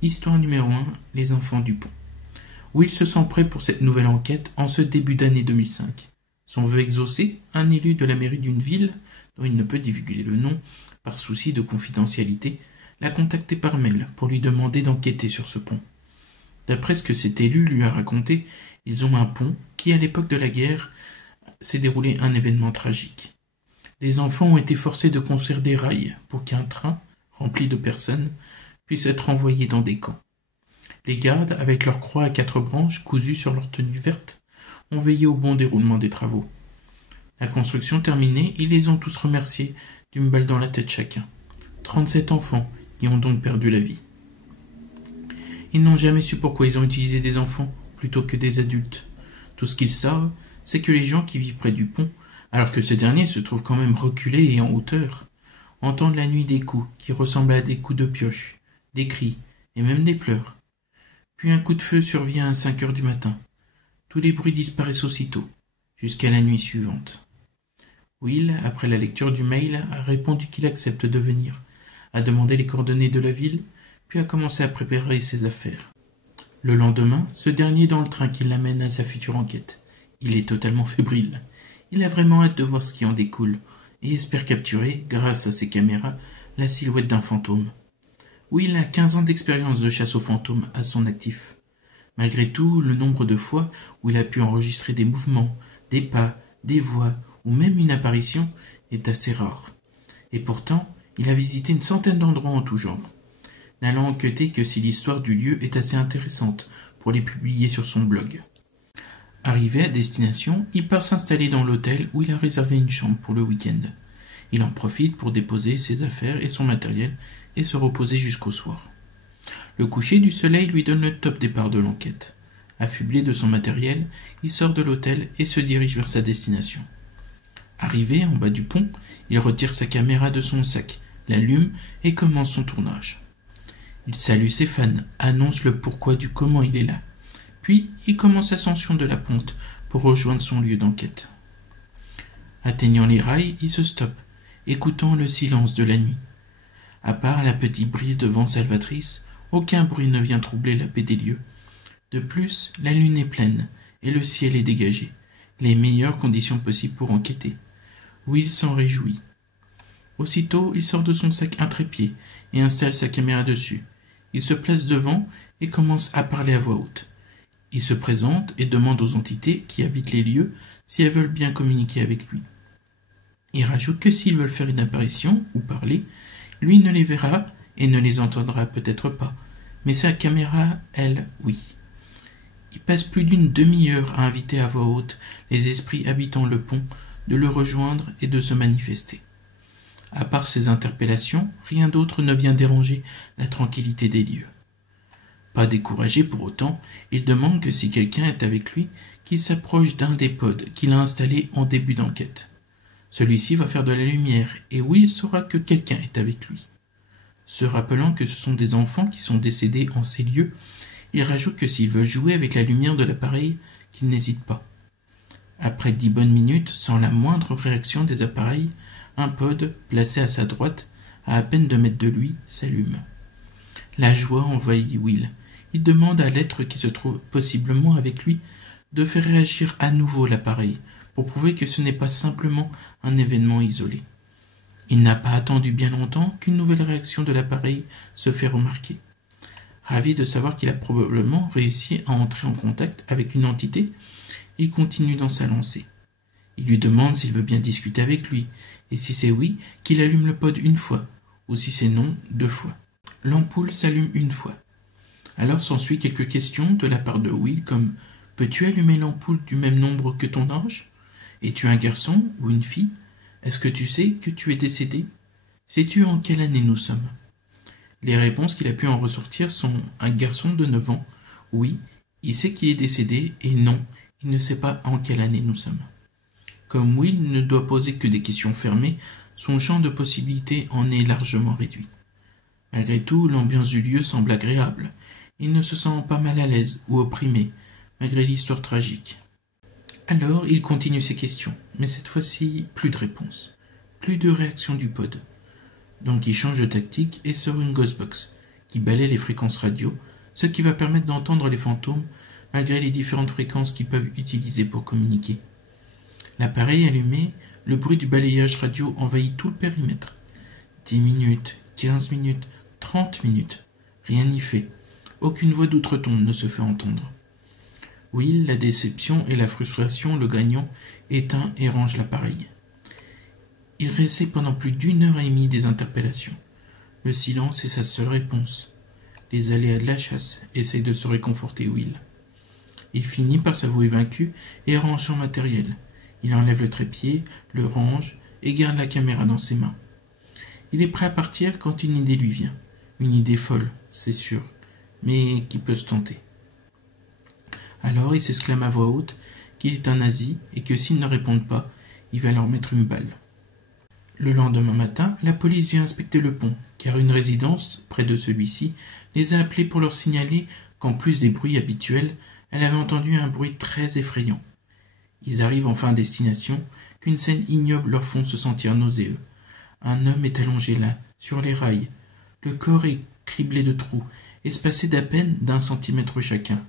Histoire numéro 1, les enfants du pont. Will se sent prêt pour cette nouvelle enquête en ce début d'année 2005. Son vœu exaucé, un élu de la mairie d'une ville, dont il ne peut divulguer le nom, par souci de confidentialité, l'a contacté par mail pour lui demander d'enquêter sur ce pont. D'après ce que cet élu lui a raconté, ils ont un pont qui, à l'époque de la guerre, s'est déroulé un événement tragique. Des enfants ont été forcés de construire des rails pour qu'un train, rempli de personnes, puisse être envoyé dans des camps. Les gardes, avec leurs croix à 4 branches cousues sur leur tenue verte, ont veillé au bon déroulement des travaux. La construction terminée, ils les ont tous remerciés d'une balle dans la tête chacun. 37 enfants y ont donc perdu la vie. Ils n'ont jamais su pourquoi ils ont utilisé des enfants plutôt que des adultes. Tout ce qu'ils savent, c'est que les gens qui vivent près du pont, alors que ce dernier se trouve quand même reculé et en hauteur, entendent la nuit des coups qui ressemblent à des coups de pioche, des cris et même des pleurs. Puis un coup de feu survient à 5 heures du matin. Tous les bruits disparaissent aussitôt, jusqu'à la nuit suivante. Will, après la lecture du mail, a répondu qu'il accepte de venir, a demandé les coordonnées de la ville, puis a commencé à préparer ses affaires. Le lendemain, ce dernier est dans le train qui l'amène à sa future enquête. Il est totalement fébrile. Il a vraiment hâte de voir ce qui en découle, et espère capturer, grâce à ses caméras, la silhouette d'un fantôme. Will a 15 ans d'expérience de chasse aux fantômes à son actif. Malgré tout, le nombre de fois où il a pu enregistrer des mouvements, des pas, des voix, ou même une apparition, est assez rare. Et pourtant, il a visité une centaine d'endroits en tout genre, n'allant enquêter que si l'histoire du lieu est assez intéressante pour les publier sur son blog. Arrivé à destination, il part s'installer dans l'hôtel où il a réservé une chambre pour le week-end. Il en profite pour déposer ses affaires et son matériel et se reposer jusqu'au soir. Le coucher du soleil lui donne le top départ de l'enquête. Affublé de son matériel, il sort de l'hôtel et se dirige vers sa destination. Arrivé en bas du pont, il retire sa caméra de son sac, l'allume et commence son tournage. Il salue ses fans, annonce le pourquoi du comment il est là. Puis, il commence l'ascension de la pente pour rejoindre son lieu d'enquête. Atteignant les rails, il se stoppe, écoutant le silence de la nuit. À part la petite brise de vent salvatrice, aucun bruit ne vient troubler la paix des lieux. De plus, la lune est pleine et le ciel est dégagé, les meilleures conditions possibles pour enquêter. Will s'en réjouit. Aussitôt, il sort de son sac un trépied et installe sa caméra dessus. Il se place devant et commence à parler à voix haute. Il se présente et demande aux entités qui habitent les lieux si elles veulent bien communiquer avec lui. Il rajoute que s'ils veulent faire une apparition ou parler, lui ne les verra et ne les entendra peut-être pas, mais sa caméra, elle, oui. Il passe plus d'une demi-heure à inviter à voix haute les esprits habitant le pont de le rejoindre et de se manifester. À part ces interpellations, rien d'autre ne vient déranger la tranquillité des lieux. Pas découragé pour autant, il demande que si quelqu'un est avec lui, qu'il s'approche d'un des pods qu'il a installés en début d'enquête. Celui-ci va faire de la lumière et Will saura que quelqu'un est avec lui. Se rappelant que ce sont des enfants qui sont décédés en ces lieux, il rajoute que s'ils veulent jouer avec la lumière de l'appareil, qu'ils n'hésitent pas. Après 10 bonnes minutes, sans la moindre réaction des appareils, un pod, placé à sa droite, à peine 2 mètres de lui, s'allume. La joie envahit Will. Il demande à l'être qui se trouve possiblement avec lui de faire réagir à nouveau l'appareil, pour prouver que ce n'est pas simplement un événement isolé. Il n'a pas attendu bien longtemps qu'une nouvelle réaction de l'appareil se fait remarquer. Ravi de savoir qu'il a probablement réussi à entrer en contact avec une entité, il continue dans sa lancée. Il lui demande s'il veut bien discuter avec lui, et si c'est oui, qu'il allume le pod une fois, ou si c'est non, 2 fois. L'ampoule s'allume une fois. Alors s'ensuit quelques questions de la part de Will comme « Peux-tu allumer l'ampoule du même nombre que ton âge ? Es-tu un garçon ou une fille ? Est-ce que tu sais que tu es décédé ? Sais-tu en quelle année nous sommes ?» Les réponses qu'il a pu en ressortir sont « Un garçon de 9 ans, oui, il sait qu'il est décédé, et non, il ne sait pas en quelle année nous sommes. » Comme Will ne doit poser que des questions fermées, son champ de possibilités en est largement réduit. Malgré tout, l'ambiance du lieu semble agréable. Il ne se sent pas mal à l'aise ou opprimé, malgré l'histoire tragique. Alors, il continue ses questions, mais cette fois-ci, plus de réponse. Plus de réaction du pod. Donc il change de tactique et sort une Ghostbox, qui balaie les fréquences radio, ce qui va permettre d'entendre les fantômes malgré les différentes fréquences qu'ils peuvent utiliser pour communiquer. L'appareil allumé, le bruit du balayage radio envahit tout le périmètre. 10 minutes, 15 minutes, 30 minutes. Rien n'y fait. Aucune voix d'outre-tombe ne se fait entendre. Will, la déception et la frustration le gagnant, éteint et range l'appareil. Il réessaie pendant plus d'1 heure et demie des interpellations. Le silence est sa seule réponse. Les aléas de la chasse essayent de se réconforter Will. Il finit par s'avouer vaincu et range son matériel. Il enlève le trépied, le range et garde la caméra dans ses mains. Il est prêt à partir quand une idée lui vient. Une idée folle, c'est sûr, mais qui peut se tenter. Alors il s'exclame à voix haute qu'il est un nazi et que s'ils ne répondent pas, il va leur mettre une balle. Le lendemain matin, la police vient inspecter le pont, car une résidence, près de celui-ci, les a appelés pour leur signaler qu'en plus des bruits habituels, elle avait entendu un bruit très effrayant. Ils arrivent enfin à destination, qu'une scène ignoble leur font se sentir nauséeux. Un homme est allongé là, sur les rails. Le corps est criblé de trous, espacés d'à peine d'1 centimètre chacun.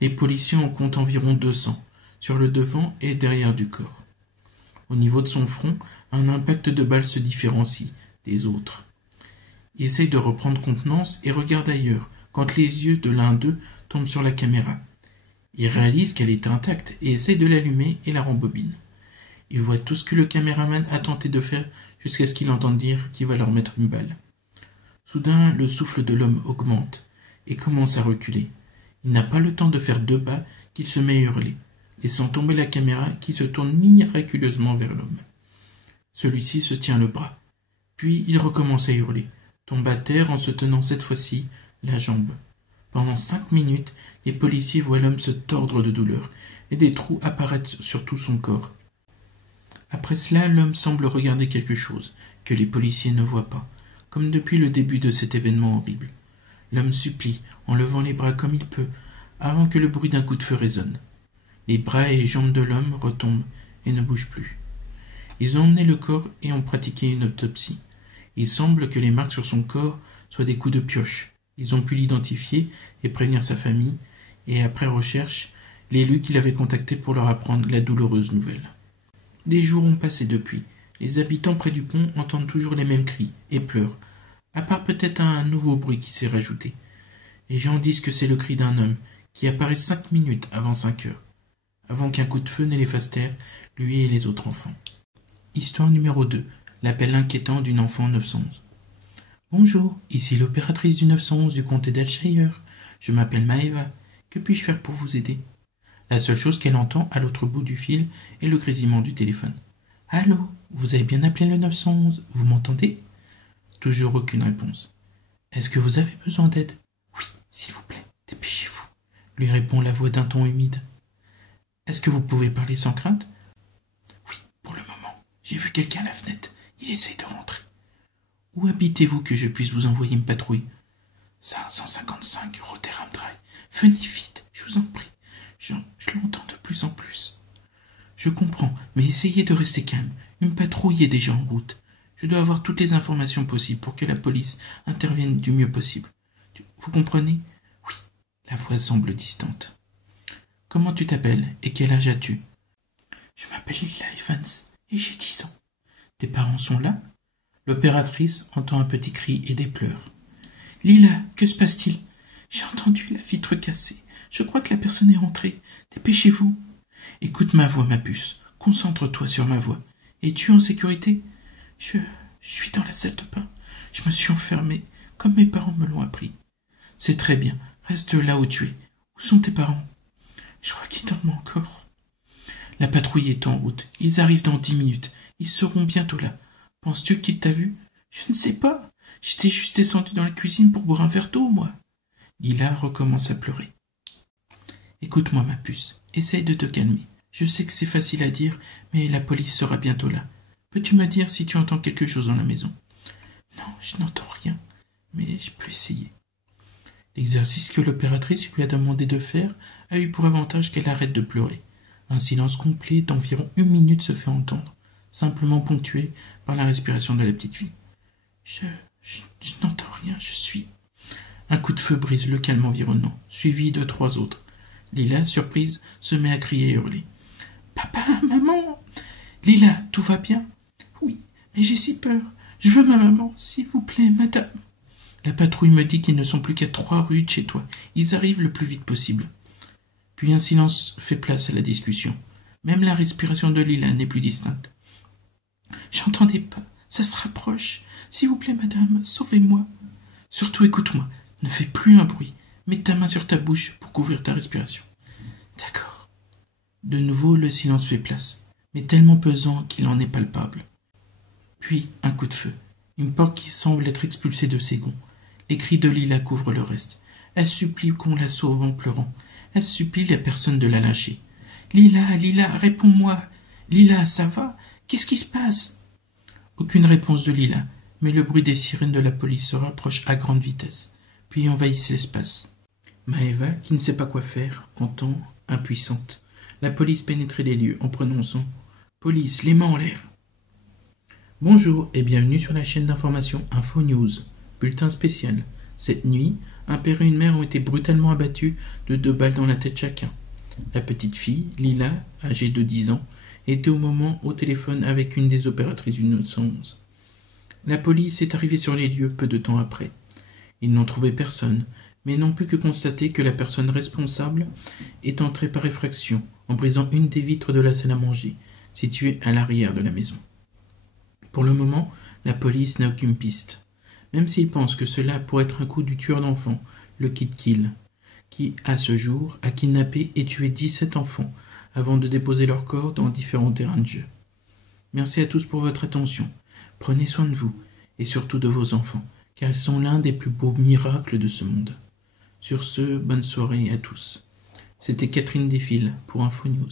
Les policiers en comptent environ 200, sur le devant et derrière du corps. Au niveau de son front, un impact de balle se différencie des autres. Il essaye de reprendre contenance et regarde ailleurs, quand les yeux de l'un d'eux tombent sur la caméra. Il réalise qu'elle est intacte et essaye de l'allumer et la rembobine. Il voit tout ce que le caméraman a tenté de faire jusqu'à ce qu'il entende dire qu'il va leur mettre une balle. Soudain, le souffle de l'homme augmente et commence à reculer. Il n'a pas le temps de faire 2 pas qu'il se met à hurler, laissant tomber la caméra qui se tourne miraculeusement vers l'homme. Celui-ci se tient le bras. Puis il recommence à hurler, tombe à terre en se tenant cette fois-ci la jambe. Pendant 5 minutes, les policiers voient l'homme se tordre de douleur et des trous apparaître sur tout son corps. Après cela, l'homme semble regarder quelque chose que les policiers ne voient pas, comme depuis le début de cet événement horrible. L'homme supplie, en levant les bras comme il peut, avant que le bruit d'un coup de feu résonne. Les bras et les jambes de l'homme retombent et ne bougent plus. Ils ont emmené le corps et ont pratiqué une autopsie. Il semble que les marques sur son corps soient des coups de pioche. Ils ont pu l'identifier et prévenir sa famille, et après recherche, l'élu qu'il avait contacté pour leur apprendre la douloureuse nouvelle. Des jours ont passé depuis. Les habitants près du pont entendent toujours les mêmes cris et pleurent, à part peut-être un nouveau bruit qui s'est rajouté. Les gens disent que c'est le cri d'un homme qui apparaît 5 minutes avant 5 heures, avant qu'un coup de feu ne les fasse taire, lui et les autres enfants. Histoire numéro 2. L'appel inquiétant d'une enfant 911. Bonjour, ici l'opératrice du 911 du comté d'Elshire. Je m'appelle Maeva. Que puis-je faire pour vous aider? La seule chose qu'elle entend à l'autre bout du fil est le grésillement du téléphone. Allô, vous avez bien appelé le 911, vous m'entendez? Toujours aucune réponse. Est-ce que vous avez besoin d'aide? Oui, s'il vous plaît, dépêchez-vous, lui répond la voix d'un ton humide. Est-ce que vous pouvez parler sans crainte? Oui, pour le moment. J'ai vu quelqu'un à la fenêtre. Il essaye de rentrer. Où habitez-vous que je puisse vous envoyer une patrouille? 555 Rotherham Drive. Venez vite, je vous en prie. Je l'entends de plus en plus. Je comprends, mais essayez de rester calme. Une patrouille est déjà en route. Je dois avoir toutes les informations possibles pour que la police intervienne du mieux possible. Vous comprenez? Oui, la voix semble distante. Comment tu t'appelles et quel âge as-tu? Je m'appelle Lila Evans et j'ai 10 ans. Tes parents sont là? L'opératrice entend un petit cri et des pleurs. Lila, que se passe-t-il? J'ai entendu la vitre cassée. Je crois que la personne est rentrée. Dépêchez-vous. Écoute ma voix, ma puce. Concentre-toi sur ma voix. Es-tu en sécurité? Je suis dans la salle de bain. Je me suis enfermée, comme mes parents me l'ont appris. C'est très bien. Reste là où tu es. Où sont tes parents? Je crois qu'ils dorment encore. La patrouille est en route. Ils arrivent dans 10 minutes. Ils seront bientôt là. Penses-tu qu'il t'a vu? Je ne sais pas. J'étais juste descendue dans la cuisine pour boire un verre d'eau, moi. Lila recommence à pleurer. Écoute-moi, ma puce. Essaye de te calmer. Je sais que c'est facile à dire, mais la police sera bientôt là. Peux-tu me dire si tu entends quelque chose dans la maison? Non, je n'entends rien, mais je peux essayer. L'exercice que l'opératrice lui a demandé de faire a eu pour avantage qu'elle arrête de pleurer. Un silence complet d'environ 1 minute se fait entendre, simplement ponctué par la respiration de la petite fille. Je n'entends rien, je suis... Un coup de feu brise le calme environnant, suivi de 3 autres. Lila, surprise, se met à crier et hurler. « Papa, maman !»« Lila, tout va bien ?»« Oui, mais j'ai si peur. Je veux ma maman, s'il vous plaît, madame. » La patrouille me dit qu'ils ne sont plus qu'à 3 rues de chez toi. Ils arrivent le plus vite possible. Puis un silence fait place à la discussion. Même la respiration de Lila n'est plus distincte. « J'entendais pas. Ça se rapproche. S'il vous plaît, madame, sauvez-moi. Surtout écoute-moi. Ne fais plus un bruit. Mets ta main sur ta bouche pour couvrir ta respiration. »« D'accord. » De nouveau, le silence fait place, mais tellement pesant qu'il en est palpable. Puis, un coup de feu. Une porte qui semble être expulsée de ses gonds. Les cris de Lila couvrent le reste. Elle supplie qu'on la sauve en pleurant. Elle supplie la personne de la lâcher. « Lila, Lila, réponds-moi. Lila, ça va? Qu'est-ce qui se passe ?» Aucune réponse de Lila, mais le bruit des sirènes de la police se rapproche à grande vitesse, puis envahit l'espace. Maeva, qui ne sait pas quoi faire, entend, impuissante, la police pénétrer les lieux en prononçant « Police, les mains en l'air !» Bonjour et bienvenue sur la chaîne d'information Info News. Bulletin spécial. Cette nuit, un père et une mère ont été brutalement abattus de 2 balles dans la tête chacun. La petite fille, Lila, âgée de 10 ans, était au moment au téléphone avec une des opératrices du 911. La police est arrivée sur les lieux peu de temps après. Ils n'ont trouvé personne, mais n'ont pu que constater que la personne responsable est entrée par effraction en brisant une des vitres de la salle à manger, située à l'arrière de la maison. Pour le moment, la police n'a aucune piste, même s'ils pensent que cela pourrait être un coup du tueur d'enfants, le Kid Kill, qui, à ce jour, a kidnappé et tué 17 enfants avant de déposer leurs corps dans différents terrains de jeu. Merci à tous pour votre attention. Prenez soin de vous, et surtout de vos enfants, car ils sont l'un des plus beaux miracles de ce monde. Sur ce, bonne soirée à tous. C'était Catherine Desfils pour Info News.